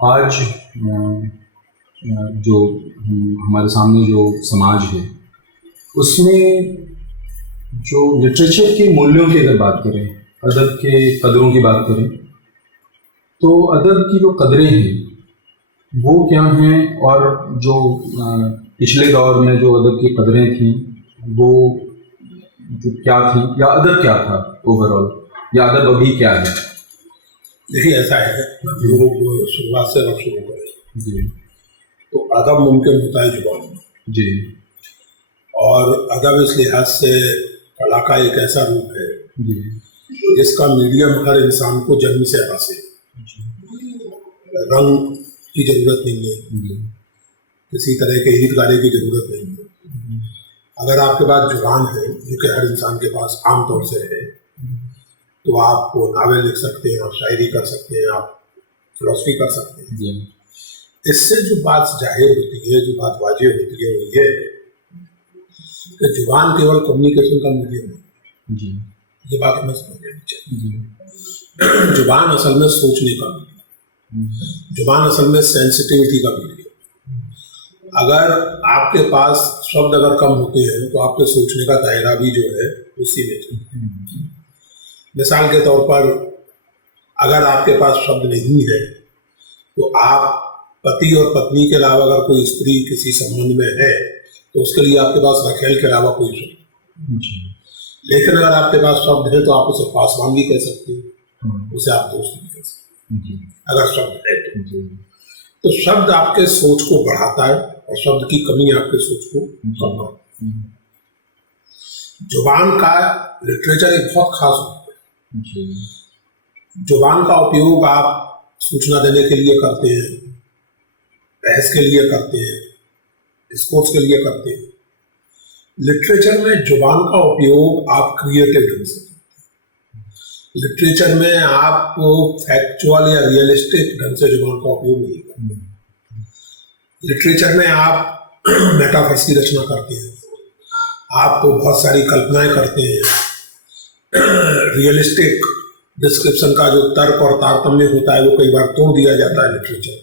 आज जो हमारे सामने जो समाज है उसमें जो लिटरेचर के मूल्यों की अगर बात करें, अदब के कदरों की बात करें, तो अदब की जो कदरें हैं वो क्या हैं, और जो पिछले दौर में जो अदब की कदरें थी वो जो क्या थी, या अदब क्या था ओवरऑल, या अदब अभी क्या है? देखिए, ऐसा है, लोग शुरुआत से रब शुरू करें जी। तो अदब मुमकिन होता है जुबान में जी। और अदब इस लिहाज से कला का एक ऐसा रूप है जी। जिसका मीडियम हर इंसान को जन्म से हासिल। रंग की जरूरत नहीं है, किसी तरह के गीत गाने की जरूरत नहीं है। अगर आपके पास जुबान है, जो कि हर इंसान के पास आमतौर से है, तो आप नावल लिख सकते हैं, आप शायरी कर सकते हैं, आप फिलॉसफी कर सकते हैं। इससे जो बात जाहिर होती है, जो बात वाजिब होती है, वो ये है कि जुबान केवल कम्युनिकेशन का मीडियम है। ये बात हमें समझ लेनी चाहिए। जुबान असल में सोचने का मीडियम, जुबान असल में सेंसिटिविटी का मीडियम। अगर आपके पास शब्द अगर कम होते हैं तो आपके सोचने का दायरा भी जो है उसी में। मिसाल के तौर पर, अगर आपके पास शब्द नहीं है तो आप पति और पत्नी के अलावा अगर कोई स्त्री किसी संबंध में है तो उसके लिए आपके पास रखेल के अलावा कोई शब्द। लेकिन अगर आपके पास शब्द है तो आप उसे पासवान भी कह सकते हैं, उसे आप दोस्त भी कह सकते हैं, अगर शब्द है तो शब्द आपके सोच को बढ़ाता है और शब्द की कमी आपके सोच को कम करती है। जुबान का लिटरेचर एक बहुत खास रूप है। जुबान का उपयोग आप सूचना देने के लिए करते हैं, बहस के लिए करते हैं, डिस्कोर्स के लिए करते हैं। लिटरेचर में जुबान का उपयोग आप क्रिएटिव ढंग से करते हैं। लिटरेचर में आप फैक्चुअल या रियलिस्टिक ढंग से जुबान का उपयोग नहीं करते। लिटरेचर में आप मेटाफर्स की रचना करते हैं, आप बहुत सारी कल्पनाएं करते हैं। रियलिस्टिक डिस्क्रिप्शन का जो तर्क और तारतम्य होता है वो कई बार तोड़ दिया जाता है लिटरेचर।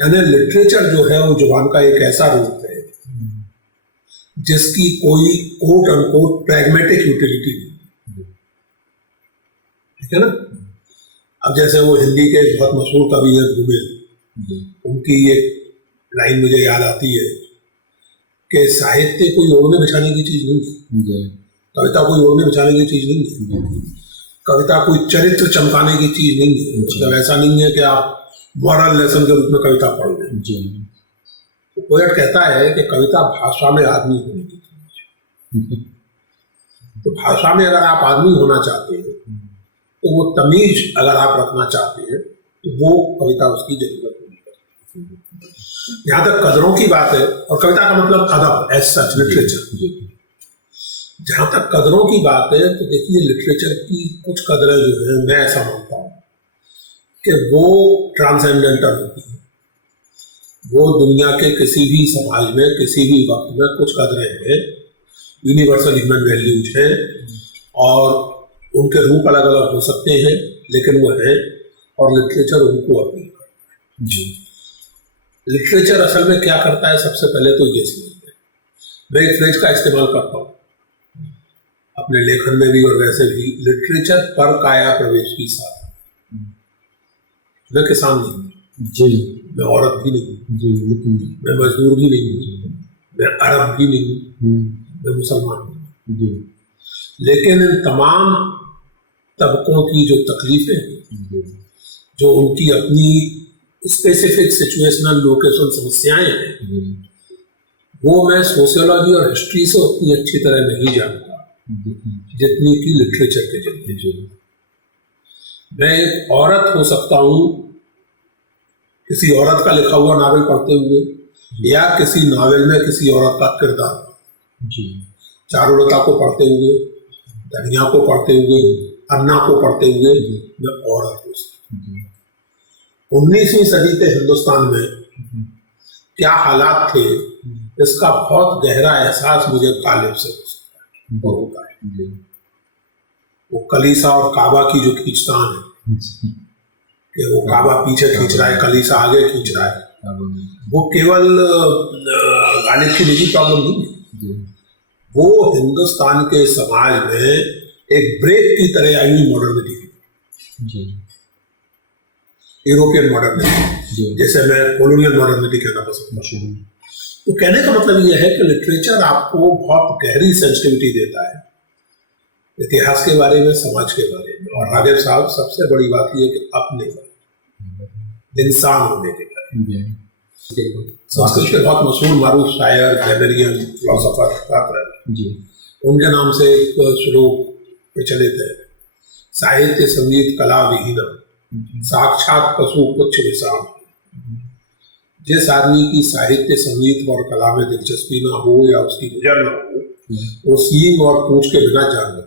यानी लिटरेचर जो है वो जुबान का एक ऐसा रूप है जिसकी कोई कोट अनकोट प्रैग्मेटिक यूटिलिटी नहीं, ठीक है ना। अब जैसे वो हिंदी के बहुत मशहूर कवि है धूमिल, उनकी एक लाइन मुझे याद आती है कि साहित्य कोई ओढ़ने बिछाने की चीज नहीं है, कविता कोई ओढ़ने बिछाने की चीज नहीं है, कविता कोई चरित्र चमकाने की चीज नहीं है। मतलब ऐसा नहीं है कि आप मॉरल लेसन के रूप में कविता पढ़ लें। पोएट कहता है कि कविता भाषा में आदमी होने की चीज है। तो भाषा में अगर आप आदमी होना चाहते हैं तो वो तमीज अगर आप रखना चाहते हैं तो वो कविता उसकी जरूरत नहीं है। यहाँ तक कदरों की बात है, और कविता का मतलब अदब एज सच लिटरेचर। जहां तक कदरों की बात है तो देखिए, लिटरेचर की कुछ कदरें जो है मैं ऐसा मानता हूं कि वो ट्रांसेंडेंटल होती है। वो दुनिया के किसी भी समाज में किसी भी वक्त में कुछ कदरें हैं, यूनिवर्सल ह्यूमन वैल्यूज हैं, और उनके रूप अलग अलग हो सकते हैं, लेकिन वो है, और लिटरेचर उनको अपील करता है। लिटरेचर असल में क्या करता है, सबसे पहले तो ये समझते हैं। मैं एक फ्रेज का इस्तेमाल करता हूँ अपने लेखन में भी और वैसे भी, लिटरेचर पर काया प्रवेश की साथ। मैं किसान नहीं जी, मैं औरत भी नहीं, मैं मजदूर भी नहीं, मैं अरब भी नहीं, मैं मुसलमान भी, लेकिन इन तमाम तबकों की जो तकलीफें, जो उनकी अपनी स्पेसिफिक सिचुएशनल लोकेशन समस्याएं हैं, वो मैं सोशियोलॉजी और हिस्ट्री से उतनी अच्छी तरह नहीं जानता जितनी की लिटरेचर के जरिए। मैं एक औरत हो सकता हूँ किसी औरत का लिखा हुआ नावल पढ़ते हुए, या किसी नावल में किसी औरत का किरदार, चारुलता को पढ़ते हुए, धनिया को पढ़ते हुए, अन्ना को पढ़ते हुए मैं औरत हो सकता हूँ। 19वीं सदी के हिंदुस्तान में क्या हालात थे इसका बहुत गहरा एहसास मुझे गालिब से होता है। वो कलीसा और काबा की जो खींचतान है कि वो काबा पीछे खींच रहा है, कलीसा आगे खींच रहा है, क्या बोलूं? वो केवल गालिब की निजी प्रॉब्लम नहीं है, जी वो हिंदुस्तान के समाज में एक ब्रेक की तरह आई हुई मॉडर्निटी, जी यूरोपियन मॉडर्निटी, जी जैसे मैं कॉलोनियल मॉडर्निटी कहना पसंद करता हूँ। तो कहने का मतलब यह है कि लिटरेचर आपको बहुत गहरी सेंसिटिविटी देता है इतिहास के बारे में, समाज के बारे में, और राघव साहब सबसे बड़ी बात यह है कि अपने इंसान होने के बारे में। संस्कृत के बहुत मशहूर मारूफ शायर, ग्रामरियन, फिलोसोफर पात्र जी उनके नाम से एक श्लोक प्रचलित है, साहित्य संगीत कला विहीन साक्षात पशु कुछ विषाम। जिस आदमी की साहित्य संगीत और कला में दिलचस्पी ना हो या उसकी गुजर ना हो, वो सींग और पूंछ के बिना जानवर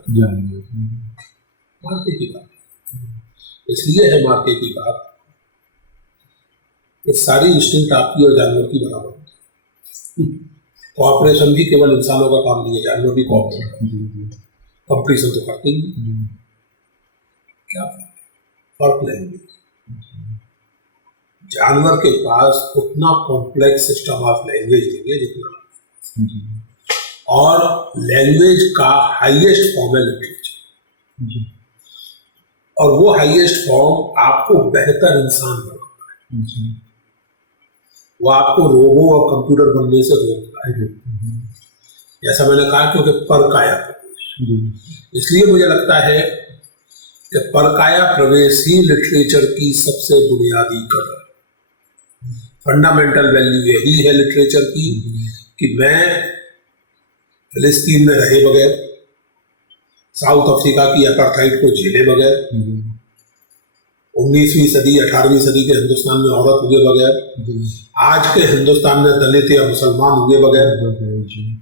मार्के की बात। इसलिए है मार्के की बात कि सारी इंस्टिंक्ट आपकी और जानवर की बराबर होती है। कॉपरेशन भी केवल इंसानों का काम नहीं है, जानवर भी कॉपरेट कंपटीशन तो करते ही। क्या फर्क लैंग्वेज, जानवर के पास उतना कॉम्प्लेक्स सिस्टम ऑफ लैंग्वेज नहीं है जितना, और लैंग्वेज का हाईएस्ट फॉर्म है लिटरेचर, और वो हाईएस्ट फॉर्म आपको बेहतर इंसान बनाता है, वो आपको रोबो और कंप्यूटर बनने से रोकता है। जैसा मैंने कहा, क्योंकि परकाया प्रवेश, इसलिए मुझे लगता है कि परकाया प्रवेश ही लिटरेचर की सबसे बुनियादी कदर, फंडामेंटल वैल्यू यही है लिटरेचर की, कि मैं फिलिस्तीन में रहे बगैर, साउथ अफ्रीका की अपार्थाइड को झेले बगैर, 19वीं सदी 18वीं सदी के हिंदुस्तान में औरत हुए बगैर, आज के हिंदुस्तान में दलित या मुसलमान हुए बगैर,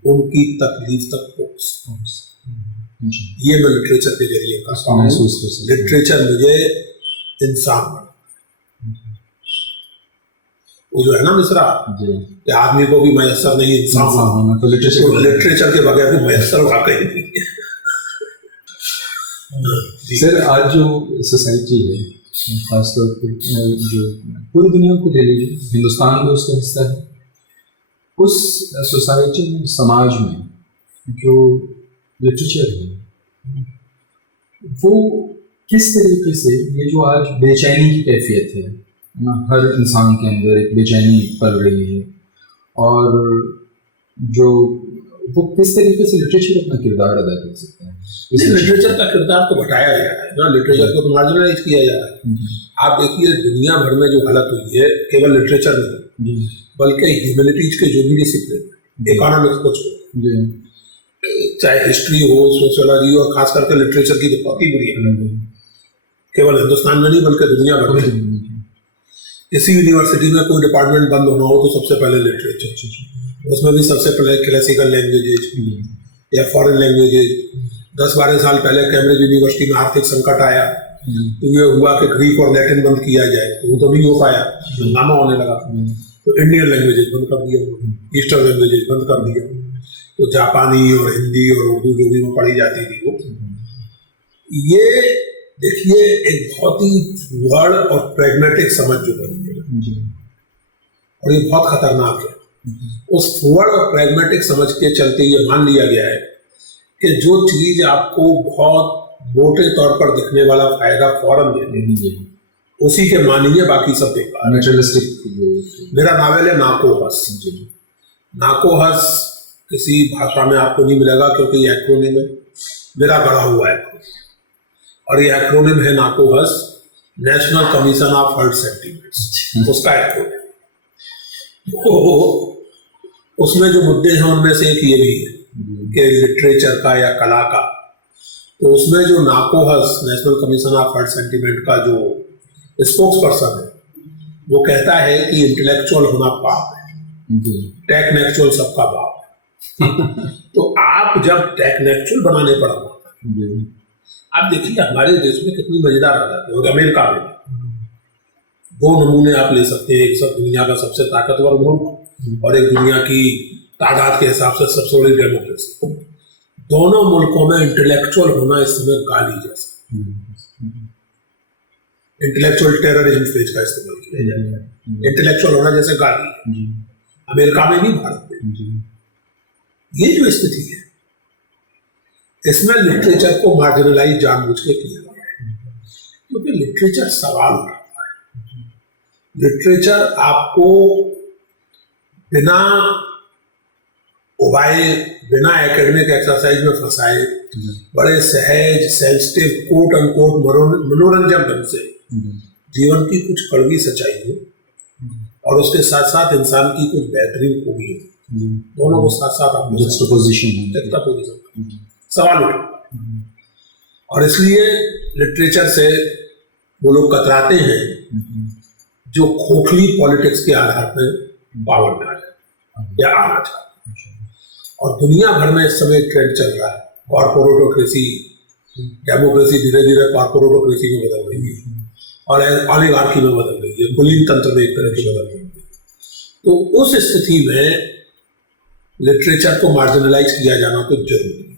उनकी तकलीफ तक पहुंच, ये मैं लिटरेचर के जरिए करता हूँ। लिटरेचर मुझे इंसान बना, वो जो है ना मिश्रा, कि आदमी को भी मयसर नहीं इंसान होना, तो लिटरेचर के बगैर भी मयसर वाकई नहीं है। सर, आज जो सोसाइटी है, खासतौर पर जो पूरी दुनिया को ले लीजिए, हिंदुस्तान भी उसका हिस्सा है, उस सोसाइटी में, समाज में जो लिटरेचर है, वो किस तरीके से, ये जो आज बेचैनी की कैफियत है ना, हर इंसान के अंदर एक बेचैनी पल रही है, और जो वो किस तरीके से लिटरेचर अपना किरदार अदा कर सकता है? लिटरेचर का किरदार तो घटाया जा रहा है ना, लिटरेचर को तो मार्जिनलाइज किया जा रहा है। आप देखिए दुनिया भर में जो हालत हुई है, केवल लिटरेचर नहीं बल्कि ह्यूमैनिटीज के जो भी डिसिप्लिन, इकोनॉमिक्स को छोड़, चाहे हिस्ट्री हो, सोशियोलॉजी हो, खास करके लिटरेचर की तो बहुत ही बुरी हालत है, केवल हिंदुस्तान में नहीं बल्कि दुनिया भर में। किसी यूनिवर्सिटी में कोई डिपार्टमेंट बंद होना हो तो सबसे पहले लिटरेचर, उसमें भी सबसे पहले क्लासिकल लैंग्वेजेज या फॉरेन लैंग्वेजेज। 10-12 साल पहले कैम्ब्रिज यूनिवर्सिटी में आर्थिक संकट आया तो ये हुआ कि ग्रीक और लैटिन बंद किया जाए, तो वो तो नहीं हो पाया, हंगामा होने लगा, तो इंडियन लैंग्वेजेज बंद कर दिया, ईस्टर्न लैंग्वेजेज बंद कर दिया, तो जापानी और हिंदी और उर्दू जो भी वो पढ़ी जाती थी वो। ये देखिए एक बहुत ही वर्ड और प्रैग्मेटिक समझ जो बनी है, और ये बहुत खतरनाक है। उस वर्ड और प्रैग्मेटिक समझ के चलते ये मान लिया गया है कि जो चीज आपको बहुत मोटे तौर पर दिखने वाला फायदा फौरन देती है, उसी के मानिए, बाकी सब बेकार। मेरा नावल है नाकोहस। नाकोहस किसी भाषा में आपको नहीं मिलेगा, क्योंकि ये एक्रोनिम है, मेरा गढ़ा हुआ है, और ये एक्रोनिम है NACOHS, national commission of hurt sentiments, उसका एक्रोनिम। तो उसमें जो मुद्दे हैं उनमें से एक ये भी है कि लिटरेचर का या कला का, तो उसमें जो NACOHS, national commission of hurt sentiment का जो स्पोक्स पर्सन है, वो कहता है कि इंटेलेक्चुअल होना पाप है, टेक्नेक्चुअल सबका बाप है। तो आप जब टेक्नेक्चुअल बनाने पड़ा, आप देखिए हमारे देश में कितनी मजेदार हालत है। अमेरिका में 2 नमूने आप ले सकते हैं, एक सब दुनिया का सबसे ताकतवर मुल्क और एक दुनिया की तादाद के हिसाब से सबसे बड़ी डेमोक्रेसी। दोनों मुल्कों में इंटेलेक्चुअल होना इस समय गाली जैसा, इंटेलेक्चुअल टेररिज्म फ्रेज का इस्तेमाल किया जाता है। इंटेलेक्चुअल होना जैसे गाली है, अमेरिका में भी, भारत में। ये जो स्थिति है, इसमें लिटरेचर को मार्जिनलाइज जानबूझ के किया गया है, क्योंकि लिटरेचर सवाल उठाता है। लिटरेचर आपको बिना उबाए, बिना एकेडमिक एक्सरसाइज में फंसाए, बड़े सहज, सेंसिटिव, कोट अनकोट मनोरंजन ढंग से जीवन की कुछ कड़वी सच्चाई हो और उसके साथ साथ इंसान की कुछ बेहतरीन खूबी हो, दोनों को साथ साथ आप सवाल उठा। और इसलिए लिटरेचर से वो लोग कतराते हैं जो खोखली पॉलिटिक्स के आधार पर पावर में आ जाए या आना चाहते हैं। और दुनिया भर में इस समय ट्रेंड चल रहा है, कॉर्पोरेटोक्रेसी, डेमोक्रेसी धीरे धीरे कॉर्पोरेटोक्रेसी में बदल रही है और ऑलिगार्की में बदल रही है, कुलीन तंत्र में एक तरह की बदल रही है। तो उस स्थिति में लिटरेचर को मार्जिनलाइज किया जाना तो जरूरी है,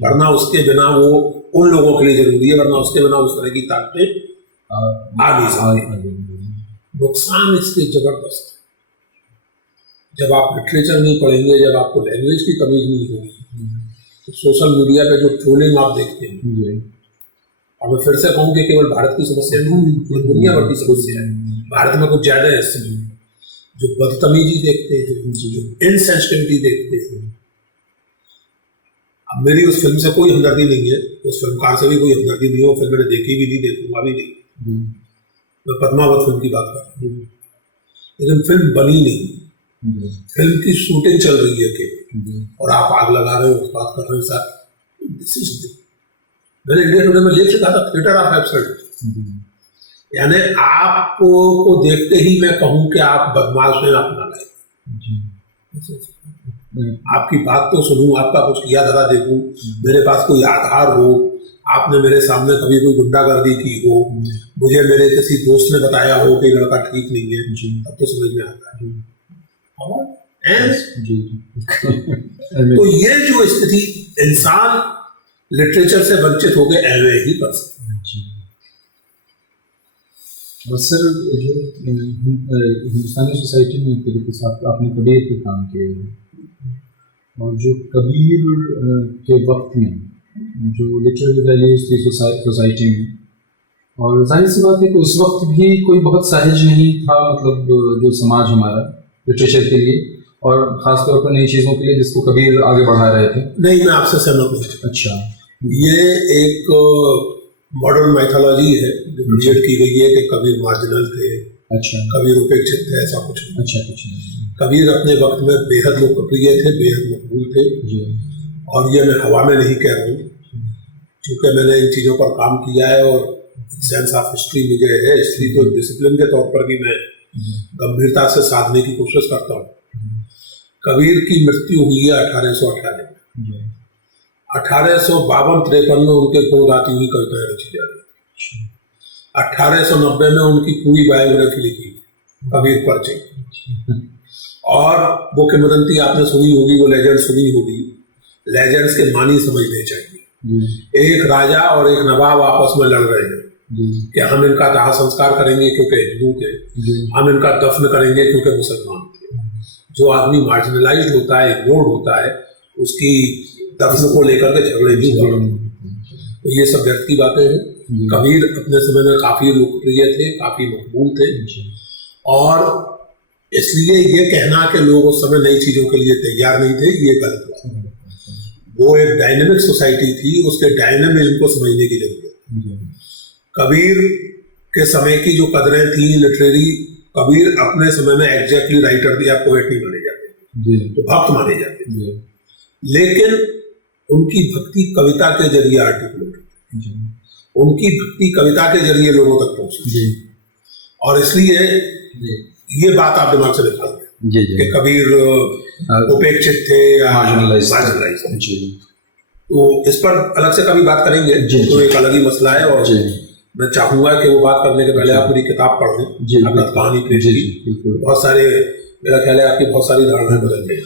वरना उसके बिना वो उन लोगों के लिए जरूरी है, वरना उसके बिना उस तरह की ताकतें आ नहीं सकती। नुकसान इसके जबरदस्त है। जब आप लिटरेचर नहीं पढ़ेंगे, जब आपको लैंग्वेज की तमीज नहीं होगी, तो सोशल मीडिया पे जो ट्रोलिंग आप देखते हैं, और मैं फिर से कहूँ कि केवल भारत की समस्या नहीं, दुनिया भर की समस्या है। भारत में कुछ ज्यादा है इससे, जो बदतमीजी देखते हैं, जो इनसेंसिटिविटी देखते हैं। अब मेरी उस फिल्म से कोई हमदर्दी नहीं है, उस फिल्मकार से भी कोई हमदर्दी नहीं है, वो फिल्म मैंने देखी भी नहीं, देखूंगा भी नहीं। मैं पद्मावत फिल्म की बात कर रहा हूँ, लेकिन फिल्म बनी नहीं, फिल्म की शूटिंग चल रही है केवल, और आप आग लगा रहे हो, बात कर रहे हो साथ। दिस इज, मैंने इंडिया टुडे में लेख लिखा था, थिएटर ऑफ एब्सर्ड। यानी आपको को देखते ही मैं कहूं कि आप बदमाश हैं, अपना लाइफ, आपकी बात तो सुनूं, आपका कुछ किया धरा देखूं, मेरे पास कोई आधार हो, आपने मेरे सामने कभी कोई गुंडागर्दी की हो, मुझे मेरे किसी दोस्त ने बताया हो कि लड़का ठीक नहीं है, तब तो समझ में आता है। तो ये जो स्थिति, इंसान लिटरेचर से वंचित हो गए ऐवे ही कर सकते हैं। और सर, जो हिंदुस्तानी सोसाइटी में तरीके से आपने कबीर पे काम किए हैं, और जो कबीर के वक्त में जो लिटरेरी वैल्यूज थी सोसाइटी में, और जाहिर सी बात है कि उस वक्त भी कोई बहुत सहज नहीं था, मतलब जो समाज हमारा लिटरेचर के लिए और खासतौर पर नई चीज़ों के लिए जिसको कबीर आगे बढ़ा रहे थे। नहीं, मैं आपसे सहमत नहीं। अच्छा, ये एक मॉडर्न माइथोलॉजी है जो क्रिएट की गई है कि कबीर मार्जिनल थे, अच्छा, कबीर उपेक्षित थे, ऐसा कुछ नहीं। अच्छा, कुछ कबीर अपने वक्त में बेहद लोकप्रिय थे, बेहद मकबूल थे जी। और ये मैं हवा में नहीं कह रहा हूँ, क्योंकि मैंने इन चीज़ों पर काम किया है और सेंस ऑफ हिस्ट्री मुझे है, हिस्ट्री को डिसिप्लिन के तौर पर भी मैं गंभीरता से साधने की कोशिश करता हूँ। कबीर की मृत्यु हुई है 1818 में। 1852-53 में उनके गुण गाती हुई कविताएं रची जा रही। 1890 में उनकी पूरी बायोग्राफी लिखी कबीर परिचय, और वो किंवदंती आपने सुनी होगी, वो लेजेंड सुनी होगी। लेजेंड्स के मानी समझने चाहिए। एक राजा और एक नवाब आपस में लड़ रहे हैं कि हम इनका दाह संस्कार करेंगे क्योंकि हिंदू थे, हम इनका दफन करेंगे क्योंकि मुसलमान थे। जो आदमी मार्जिनलाइज्ड होता है, इग्नोर्ड होता है, उसकी दफन को लेकर के झगड़े भी हो रहे हैं। तो ये सब व्यर्थ की बातें हैं। कबीर अपने समय में काफी लोकप्रिय थे, काफी मकबूल थे, और इसलिए ये कहना कि लोग उस समय नई चीजों के लिए तैयार नहीं थे, ये गलत बात। वो एक डायनेमिक सोसाइटी थी, उसके डायनेमिज्म को समझने की जरूरत है। कबीर के समय की जो कदरें थी लिटरेरी, कबीर अपने समय में एग्जैक्टली राइटर या पोएट नहीं माने जाते, तो भक्त माने जाते, लेकिन उनकी भक्ति कविता के जरिए आर्टिकुलेट होती, उनकी भक्ति कविता के जरिए लोगों तक पहुंचती, और इसलिए ये बात आप दिमाग से निकाल दें कि कबीर उपेक्षित थे या मार्जिनलाइज्ड। तो इस पर अलग से कभी बात करेंगे, तो एक अलग ही मसला है, और मैं चाहूंगा कि वो बात करने के पहले आप पूरी किताब पढ़ लें, अगत कहानी प्रेम की। बहुत सारे, मेरा ख्याल है आपकी बहुत सारी धारणाएं बदल गई।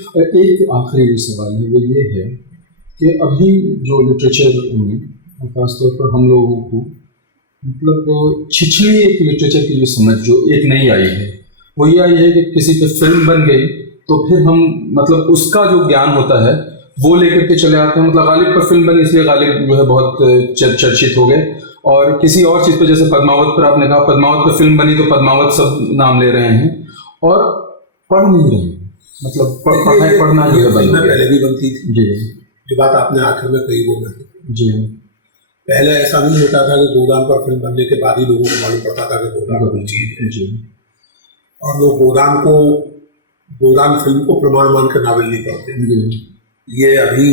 एक आखिरी सवाल है, वो ये है कि अभी जो लिटरेचर में खासतौर पर हम लोगों को मतलब छिछली एक लिटरेचर की जो समझ जो एक नई आई है वो ये आई है कि किसी पे फिल्म बन गई तो फिर हम मतलब उसका जो ज्ञान होता है वो लेकर के चले आते हैं। मतलब गालिब पर फिल्म बनी इसलिए गालिब जो है बहुत चर्चित हो गए, और किसी और चीज पे जैसे पद्मावत पर आपने कहा पद्मावत पर फिल्म बनी तो पद्मावत सब नाम ले रहे हैं और पढ़ नहीं रहे हैं। मतलब पढ़ना जो है बंद हो गया। पहले भी बनती थी जी जो बात आपने आखिर में कही वो मैं जी पहले ऐसा नहीं होता था कि गोदान पर फिल्म बनने के बाद ही लोगों को मालूम पड़ता था कि गोदान कोई चीज है, जी और लोग गोदान फिल्म को प्रमाण मान कर नावल नहीं पढ़ते। जी ये अभी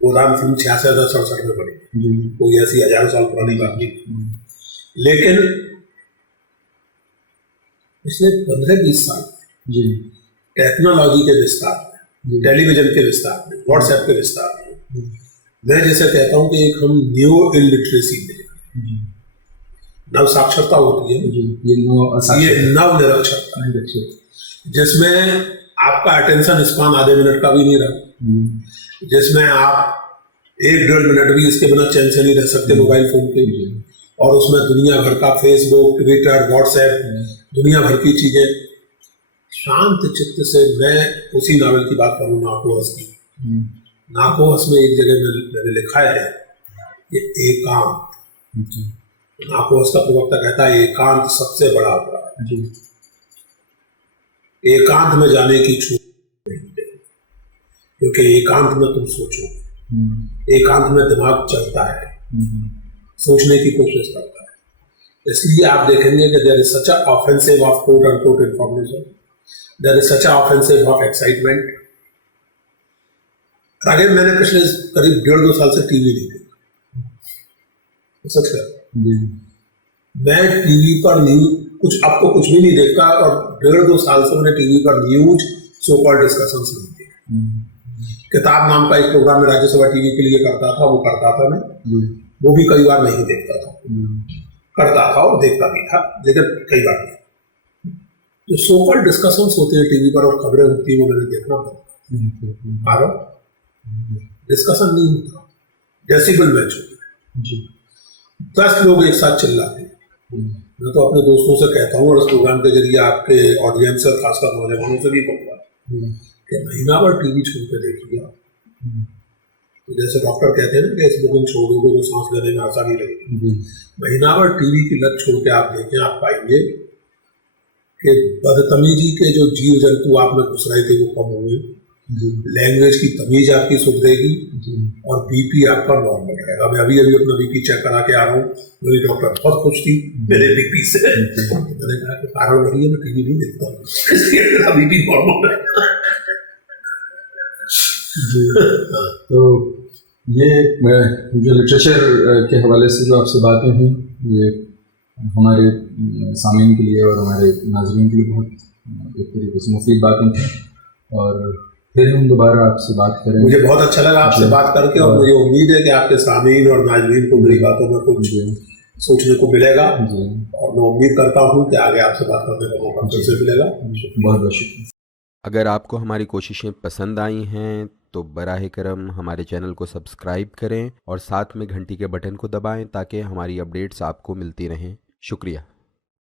गोदान फिल्म 66-67 में बनी, जी कोई ऐसी हजारों साल पुरानी बात नहीं। लेकिन पिछले 15-20 साल जी टेक्नोलॉजी के विस्तार में, जी टेलीविजन के विस्तार में, व्हाट्सएप के विस्तार में, मैं जैसे कहता हूँ कि एक हम न्यू इलिटरेसी में नव साक्षरता होती है, ये नव निरक्षरता है जिसमें आपका अटेंशन स्पान आधे मिनट का भी नहीं रहा, जिसमें आप 1-1.5 मिनट भी इसके बिना चैन से नहीं रह सकते मोबाइल फोन के, और उसमें दुनिया भर का फेसबुक, ट्विटर, व्हाट्सएप, दुनिया भर की चीजें। शांत चित्त से मैं उसी नावल की बात करूँ नाकोहस की। नाकोहस में एक जगह मैंने लिखा है ये एकांत, नाकोहस का प्रवक्ता कहता है एकांत सबसे बड़ा अपराध है, एकांत में जाने की छूट नहीं है, क्योंकि एकांत में तुम सोचो, एकांत में दिमाग चलता है, सोचने की कोशिश करता है। इसलिए आप देखेंगे कि there is such a offensive of quote unquote information, there is such a offensive of excitement. आगे मैंने पिछले करीब 1.5-2 साल से टीवी नहीं देखा, सच कर मैं टीवी पर न्यूज कुछ अब तो कुछ भी नहीं देखता, और 1.5-2 साल से मैंने टीवी पर न्यूज सो कॉल्ड डिस्कशन नहीं देखा। किताब नाम का एक प्रोग्राम में राज्यसभा टीवी के लिए करता था, वो करता था मैं, वो भी कई बार नहीं देखता था, करता था और देखता भी था, लेकिन कई बार नहीं। जो सो कॉल्ड डिस्कशंस होते हैं टीवी पर और खबरें होती है वो मैंने देखना पड़ता, डिस्कशन नहीं होता, डेसिबल मैच होता है, 10 लोग एक साथ चिल्लाते हैं। मैं तो अपने दोस्तों से कहता हूँ और इस प्रोग्राम के जरिए आपके ऑडियंस से खासकर नौजवानों से भी कहूँगा कि महीना भर टीवी छोड़ के देखिए। तो जैसे डॉक्टर कहते हैं ना कि स्मोकिंग छोड़ दोगे तो सांस लेने में आसानी लगेगी, महीना भर टीवी की लत छोड़ के आप देखें, आप पाएंगे कि बदतमीजी के जो जीव जंतु आप में घुस रहे थे वो कम हुए, लैंग्वेज की तमीज आपकी सुधरेगी और बीपी आपका नॉर्मल रहेगा। मैं अभी अपना बीपी चेक करा के आ रहा हूँ, मेरी डॉक्टर बहुत खुश थी मेरे बीपी से। मैंने कहा कि कारण वही है, मैं टीवी नहीं देखता हूँ, इसलिए मेरा बीपी नॉर्मल है। तो ये जो लिटरेचर के हवाले से जो आपसे बातें हुई, ये हमारे सामीन के लिए और हमारे नाज़रीन के लिए बहुत एक तरीके से मुफीद बातें थी, और फिर हम दोबारा आपसे बात करेंगे। मुझे बहुत अच्छा लगा आपसे बात करके, और मुझे उम्मीद है कि आपके सामीन और नाज़रीन को मेरी बातों में कुछ सोचने को मिलेगा, और मैं उम्मीद करता हूँ कि आगे आपसे बात करने का मौका फिर से मिलेगा। बहुत बहुत शुक्रिया। अगर आपको हमारी कोशिशें पसंद आई हैं तो बराह करम हमारे चैनल को सब्सक्राइब करें और साथ में घंटी के बटन को दबाएं ताकि हमारी अपडेट्स आपको मिलती रहें। शुक्रिया।